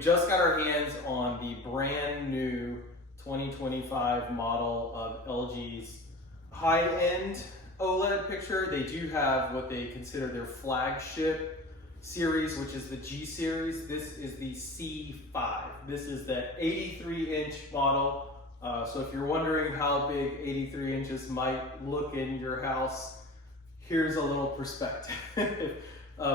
we've just got our hands on the brand new 2025 model of LG's high-end OLED picture. They do have what they consider their flagship series, which is the G series. This is the C5. This is the 83-inch model. So if you're wondering how big 83 inches might look in your house, here's a little perspective.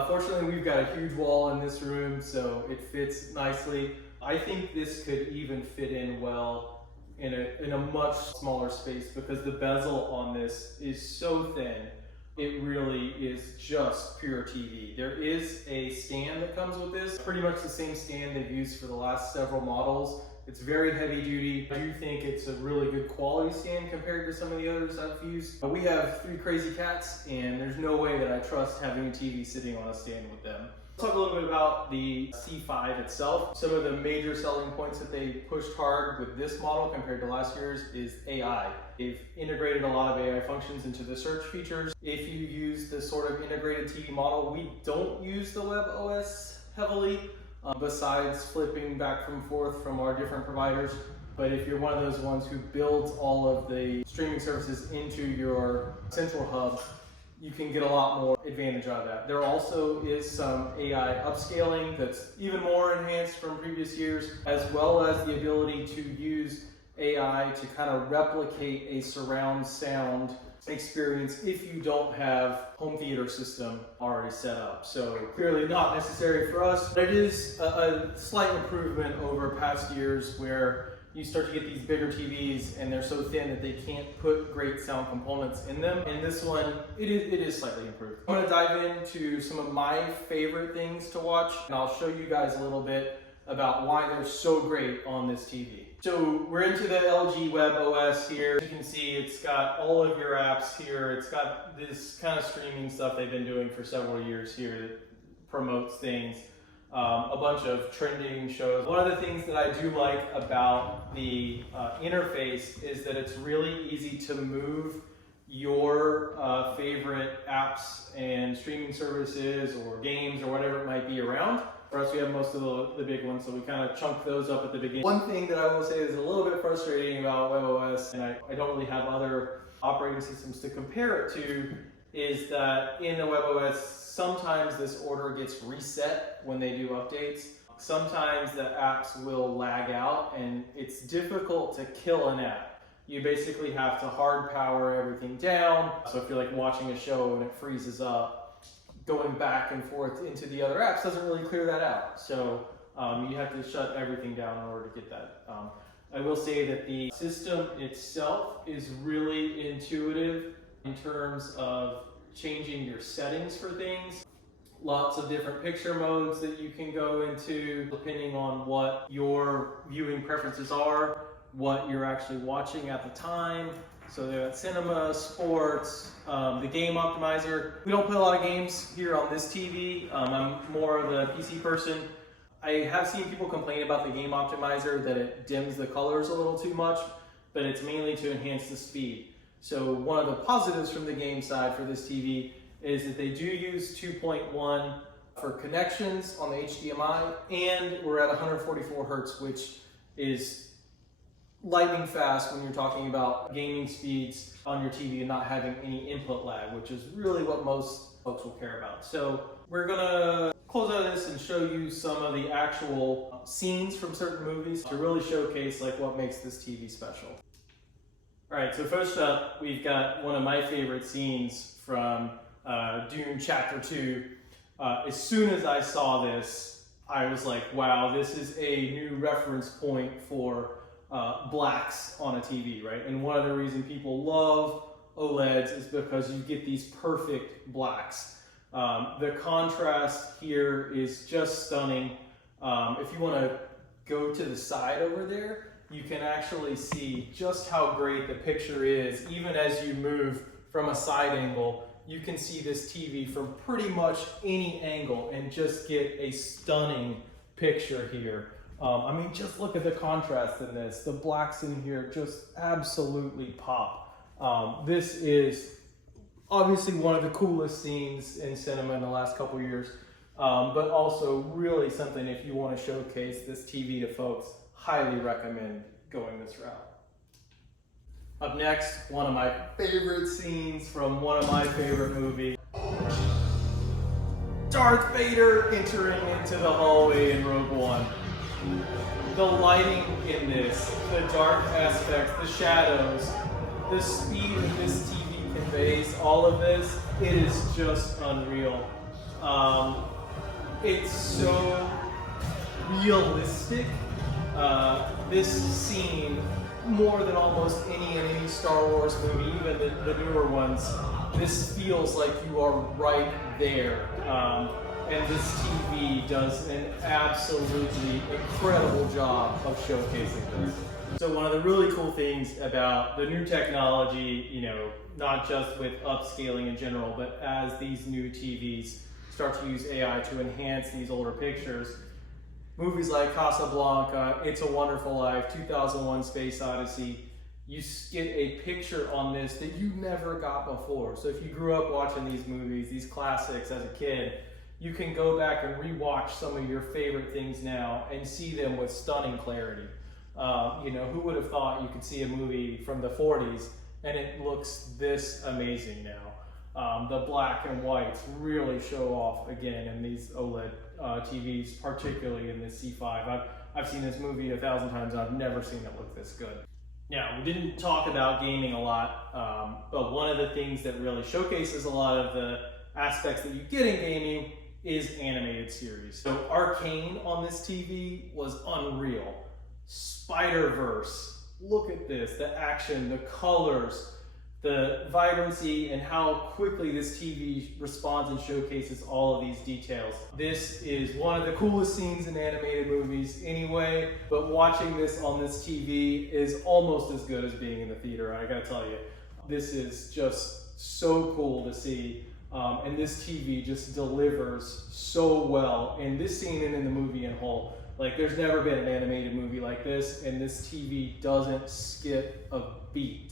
Fortunately, we've got a huge wall in this room, so it fits nicely. I think this could even fit in well in a much smaller space because the bezel on this is so thin. It really is just pure TV. There is a stand that comes with this, pretty much the same stand they've used for the last several models. It's very heavy duty. I do think it's a really good quality stand compared to some of the others I've used. We have 3 crazy cats, and there's no way that I trust having a TV sitting on a stand with them. Let's talk a little bit about the C5 itself. Some of the major selling points that they pushed hard with this model compared to last year's is AI. They've integrated a lot of AI functions into the search features. If you use this sort of integrated TV model, we don't use the WebOS heavily, besides flipping back and forth from our different providers. But if you're one of those ones who builds all of the streaming services into your central hub, you can get a lot more advantage out of that. There also is some AI upscaling that's even more enhanced from previous years, as well as the ability to use AI to kind of replicate a surround sound experience if you don't have home theater system already set up. So clearly not necessary for us, but it is a slight improvement over past years where you start to get these bigger TVs and they're so thin that they can't put great sound components in them. And this one, it is slightly improved. I'm gonna dive into some of my favorite things to watch, and I'll show you guys a little bit about why they're so great on this TV. So we're into the LG WebOS here. You can see it's got all of your apps here. It's got this kind of streaming stuff they've been doing for several years here that promotes things. A bunch of trending shows. One of the things that I do like about the interface is that it's really easy to move your favorite apps and streaming services or games or whatever it might be around. For us, we have most of the big ones, so we kind of chunk those up at the beginning. One thing that I will say is a little bit frustrating about WebOS, and I don't really have other operating systems to compare it to, is that in the WebOS, sometimes this order gets reset when they do updates. Sometimes the apps will lag out, and it's difficult to kill an app. You basically have to hard power everything down. So if you're like watching a show and it freezes up, going back and forth into the other apps doesn't really clear that out. So you have to shut everything down in order to get that. I will say that the system itself is really intuitive in terms of changing your settings for things. Lots of different picture modes that you can go into depending on what your viewing preferences are, what you're actually watching at the time. So they got cinema, sports, the game optimizer. We don't play a lot of games here on this TV. I'm more of a PC person. I have seen people complain about the game optimizer that it dims the colors a little too much, but it's mainly to enhance the speed. So one of the positives from the game side for this TV is that they do use 2.1 for connections on the HDMI, and we're at 144 Hertz, which is lightning fast when you're talking about gaming speeds on your TV and not having any input lag, which is really what most folks will care about. So we're gonna close out of this and show you some of the actual scenes from certain movies to really showcase like what makes this TV special. All right, so first up, we've got one of my favorite scenes from Dune Chapter 2. As soon as I saw this, I was like, wow, this is a new reference point for blacks on a TV, right? And one of the reasons people love OLEDs is because you get these perfect blacks. The contrast here is just stunning. If you want to go to the side over there, you can actually see just how great the picture is. Even as you move from a side angle, you can see this TV from pretty much any angle and just get a stunning picture here. I mean, just look at the contrast in this. The blacks in here just absolutely pop. This is obviously one of the coolest scenes in cinema in the last couple years. but also really something if you want to showcase this TV to folks, highly recommend going this route. Up next, one of my favorite scenes from one of my favorite movies. Darth Vader entering into the hallway in Rogue One. The lighting in this, the dark aspects, the shadows, the speed that this TV conveys, all of this, it is just unreal. It's so realistic. This scene, more than almost any Star Wars movie, even the newer ones, this feels like you are right there. And this TV does an absolutely incredible job of showcasing this. So one of the really cool things about the new technology, you know, not just with upscaling in general, but as these new TVs start to use AI to enhance these older pictures, movies like Casablanca, It's a Wonderful Life, 2001 Space Odyssey, you get a picture on this that you never got before. So if you grew up watching these movies, these classics as a kid, you can go back and rewatch some of your favorite things now and see them with stunning clarity. You know, who would have thought you could see a movie from the 40s and it looks this amazing now. The black and whites really show off again in these OLED TVs, particularly in this C5. I've seen this movie 1,000 times and I've never seen it look this good. Now, we didn't talk about gaming a lot, but one of the things that really showcases a lot of the aspects that you get in gaming is animated series. So Arcane on this TV was unreal. Spider-Verse, look at this, the action, the colors, the vibrancy, and how quickly this TV responds and showcases all of these details. This is one of the coolest scenes in animated movies anyway, but watching this on this TV is almost as good as being in the theater, I gotta tell you. This is just so cool to see. And this TV just delivers so well in this scene and in the movie in whole. Like, there's never been an animated movie like this, and this TV doesn't skip a beat.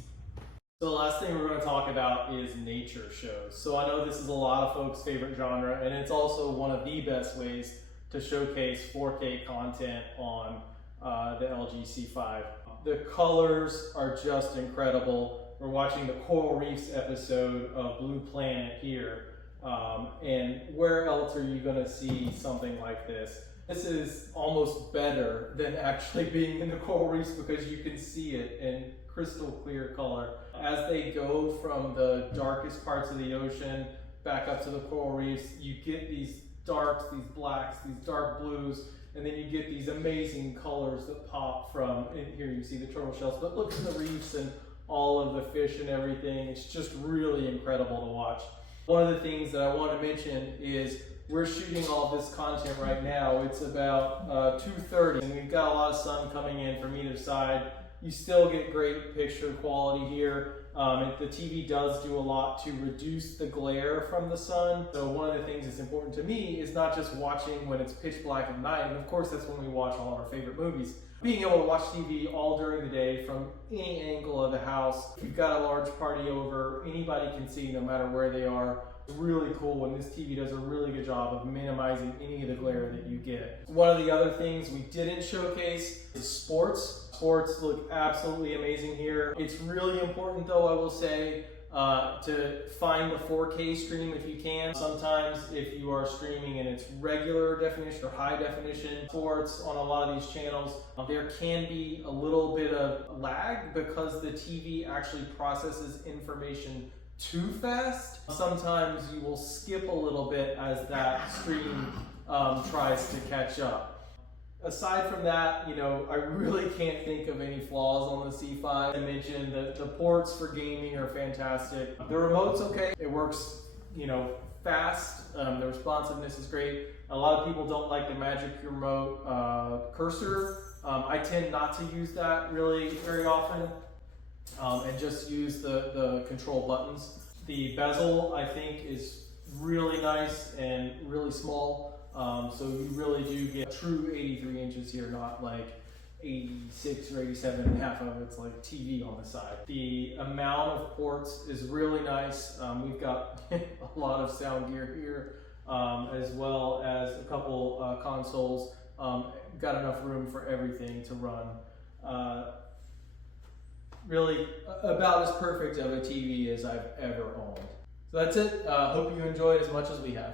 So the last thing we're going to talk about is nature shows. So I know this is a lot of folks' favorite genre, and it's also one of the best ways to showcase 4K content on the LG C5. The colors are just incredible. We're watching the Coral Reefs episode of Blue Planet here. And where else are you going to see something like this? This is almost better than actually being in the coral reefs because you can see it in crystal clear color. As they go from the darkest parts of the ocean back up to the coral reefs, you get these darks, these blacks, these dark blues, and then you get these amazing colors that pop from, and here you see the turtle shells, but look at the reefs and all of the fish and everything. It's just really incredible to watch. One of the things that I want to mention is we're shooting all this content right now. It's about 2:30 and we've got a lot of sun coming in from either side. You still get great picture quality here. The TV does do a lot to reduce the glare from the sun. So one of the things that's important to me is not just watching when it's pitch black at night, and of course that's when we watch all of our favorite movies. Being able to watch TV all during the day from any angle of the house. If you've got a large party over, anybody can see no matter where they are. It's really cool, and this TV does a really good job of minimizing any of the glare that you get. One of the other things we didn't showcase is sports. Sports look absolutely amazing here. It's really important though, I will say, to find the 4K stream if you can. Sometimes if you are streaming and it's regular definition or high definition sports on a lot of these channels, there can be a little bit of lag because the TV actually processes information too fast. Sometimes you will skip a little bit as that stream tries to catch up. Aside from that, you know, I really can't think of any flaws on the C5. I mentioned that the ports for gaming are fantastic. The remote's okay. It works, you know, fast. The responsiveness is great. A lot of people don't like the Magic Remote cursor. I tend not to use that really very often. And just use the control buttons. The bezel, I think, is really nice and really small. So you really do get true 83 inches here, not like 86 or 87 and a half of it's like TV on the side. The amount of ports is really nice. We've got a lot of sound gear here. as well as a couple consoles. Got enough room for everything to run. Really about as perfect of a TV as I've ever owned. So that's it. Hope you enjoyed as much as we have.